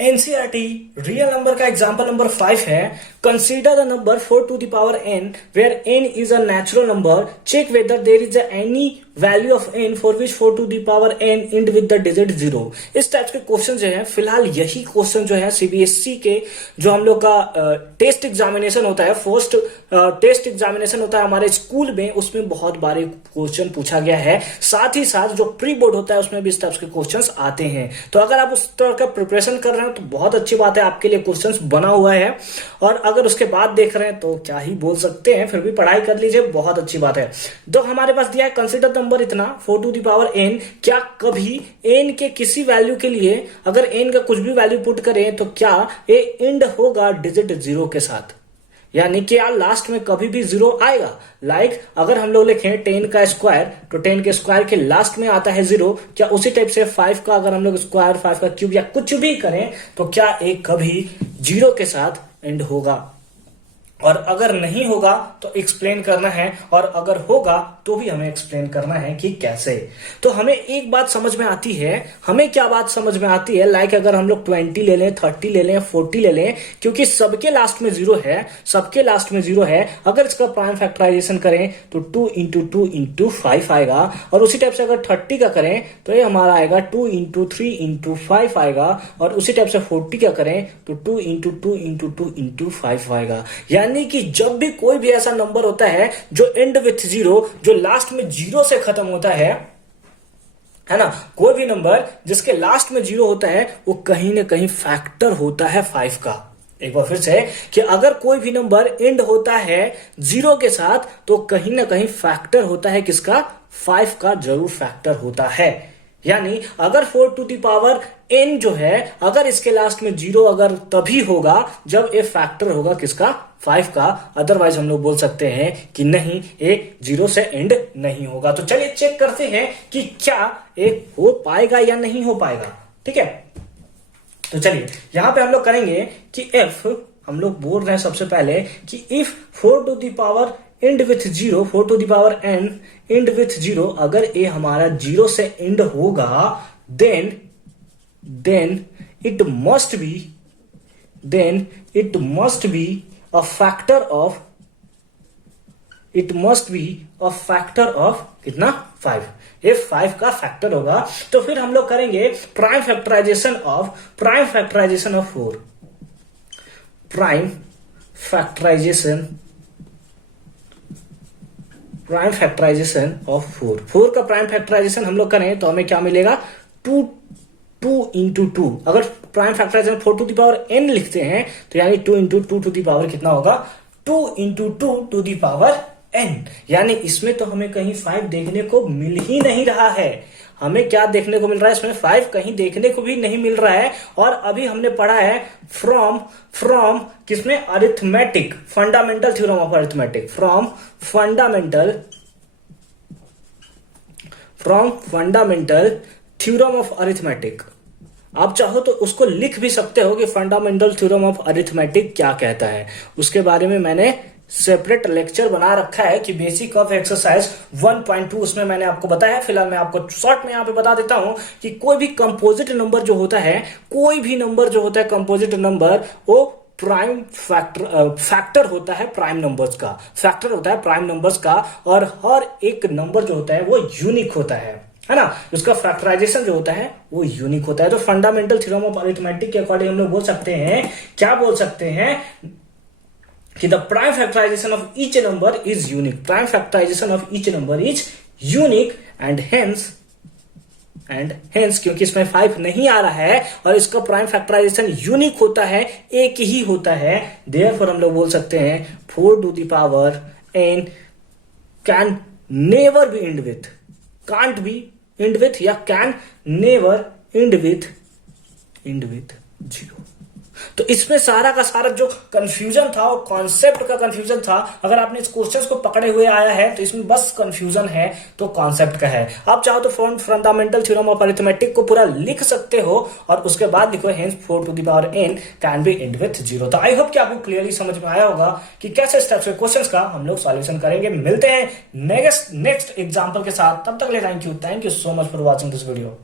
NCERT real number का example number 5 है। Consider the number 4 to the power n where n is a natural number. Check whether there is any value of n for which 4 to the power n end with the digit 0। इस type के question जो है, फिलहाल यही question जो है CBSE के जो हम लोग का टेस्ट एग्जामिनेशन होता है, फर्स्ट टेस्ट एग्जामिनेशन होता है हमारे स्कूल में, उसमें बहुत बारे क्वेश्चन पूछा गया है। साथ ही साथ जो प्री बोर्ड होता है उसमें भी इस टाइप के क्वेश्चंस आते हैं। तो अगर आप उस तरह का प्रिपरेशन कर रहे हैं तो बहुत अच्छी बात है, आपके लिए क्वेश्चंस बना हुआ है। और अगर उसके बाद देख रहे हैं तो क्या ही बोल सकते हैं, फिर भी पढ़ाई कर लीजिए, बहुत अच्छी बात है। तो हमारे पास दिया है कंसीडर नंबर इतना 4 टू द पावर n। क्या कभी n के किसी वैल्यू के लिए अगर n का कुछ भी वैल्यू पुट करें तो क्या ये एंड होगा डिजिट 0 के साथ, यानी कि यार लास्ट में कभी भी 0 आएगा। लाइक अगर हम लोग लिखें 10 का स्क्वायर तो 10 के स्क्वायर के लास्ट में आता है 0। क्या उसी टाइप से 5 का अगर हम लोग स्क्वायर, 5 का क्यूब या कुछ भी करें तो क्या एक कभी 0 के साथ एंड होगा? और अगर नहीं होगा तो एक्सप्लेन करना है, और अगर होगा तो भी हमें एक्सप्लेन करना है कि कैसे। तो हमें एक बात समझ में आती है, हमें क्या बात समझ में आती है, लाइक अगर हम लोग 20 ले लें, 30 ले लें, 40 ले लें, क्योंकि सबके लास्ट में 0 है, सबके लास्ट में 0 है। अगर इसका प्राइम फैक्टराइजेशन करें तो 2 इंटू 2 इंटू 5 आएगा। और उसी टाइप से अगर 30 का करें तो ये हमारा आएगा 2 इंटू 3 इंटू 5 आएगा। और उसी टाइप से 40 का करें तो 2 इंटू 2 इंटू 2 इंटू 5 आएगा। यानी कि जब भी कोई भी ऐसा नंबर होता है जो एंड विथ 0, जो लास्ट में 0 से खत्म होता है ना, कोई भी नंबर जिसके लास्ट में 0 होता है वो कहीं ना कहीं फैक्टर होता है 5 का। एक बार फिर से कि अगर कोई भी नंबर एंड होता है 0 के साथ तो कहीं ना कहीं फैक्टर होता है किसका? 5 का जरूर फैक्टर होता है। यानी अगर 4 टू द पावर n जो है, अगर इसके लास्ट में 0 अगर तभी होगा जब ये फैक्टर होगा किसका? 5 का। अदरवाइज हम लोग बोल सकते हैं कि नहीं, ये 0 से एंड नहीं होगा। तो चलिए चेक करते हैं कि क्या ये हो पाएगा या नहीं हो पाएगा। ठीक है, तो चलिए यहां पे हम लोग करेंगे कि इफ, हम लोग बोल रहे हैं सबसे पहले कि if 4 to the power end with 0, 4 to the power n end with 0, अगर ये हमारा 0 से एंड होगा then it must be a factor of कितना? 5। ये 5 का फैक्टर होगा। तो फिर हम लोग करेंगे prime factorisation of 4। Prime factorisation of 4 का प्राइम फैक्टराइजेशन हम लोग करें तो हमें क्या मिलेगा? 2 इंटू 2। अगर prime factorisation 4 to the power n लिखते हैं तो यानी 2 इंटू 2 टू द पावर कितना होगा? 2 into 2 to the power n। यानी इसमें तो हमें कहीं 5 देखने को मिल ही नहीं रहा है। हमें क्या देखने को मिल रहा है? इसमें 5 कहीं देखने को भी नहीं मिल रहा है। और अभी हमने पढ़ा है फ्रॉम किसमें? Arithmetic, fundamental theorem of arithmetic, from fundamental theorem of arithmetic. आप चाहो तो उसको लिख भी सकते हो कि फंडामेंटल थ्योरम ऑफ अरिथमेटिक क्या कहता है। उसके बारे में मैंने सेपरेट लेक्चर बना रखा है कि बेसिक ऑफ एक्सरसाइज 1.2, उसमें मैंने आपको बताया। फिलहाल मैं आपको शॉर्ट में यहां पे बता देता हूं कि कोई भी कंपोजिट नंबर जो होता है, कोई भी नंबर जो होता है कंपोजिट नंबर, वो प्राइम फैक्टर होता है प्राइम नंबर्स का, फैक्टर होता है प्राइम नंबर्स का। और हर एक नंबर जो होता है वो यूनिक होता है ना, उसका फैक्टराइजेशन जो होता है वो यूनिक होता है। तो फंडामेंटल थ्योरम ऑफ अरिथमेटिक के अकॉर्डिंग हम लोग बोल सकते हैं, क्या बोल सकते हैं कि the prime factorisation of each number is unique. Prime factorisation of each number is unique and hence क्योंकि इसमें 5 नहीं आ रहा है और इसका प्राइम फैक्टराइजेशन यूनिक होता है, एक ही होता है, देयरफॉर हम लोग बोल सकते हैं 4 to the power n can never be end with, can't be end with, या कैन नेवर एंड विथ 0। तो इसमें सारा का सारा जो कंफ्यूजन था और कॉन्सेप्ट का कंफ्यूजन था, अगर आपने इस क्वेश्चन को पकड़े हुए आया है तो इसमें बस कंफ्यूजन है तो कॉन्सेप्ट का है। आप चाहो तो फंडामेंटल थ्योरम ऑफ अरिथमेटिक को पूरा लिख सकते हो और उसके बाद लिखो hence 4 to the power n can be end with 0। तो आई होप कि आपको क्लियरली समझ में आया होगा कि कैसे इस टाइप के क्वेश्चंस का हम लोग सॉल्यूशन करेंगे। मिलते हैं नेक्स्ट एग्जांपल के साथ, तब तक ले thank you so much for watching this video.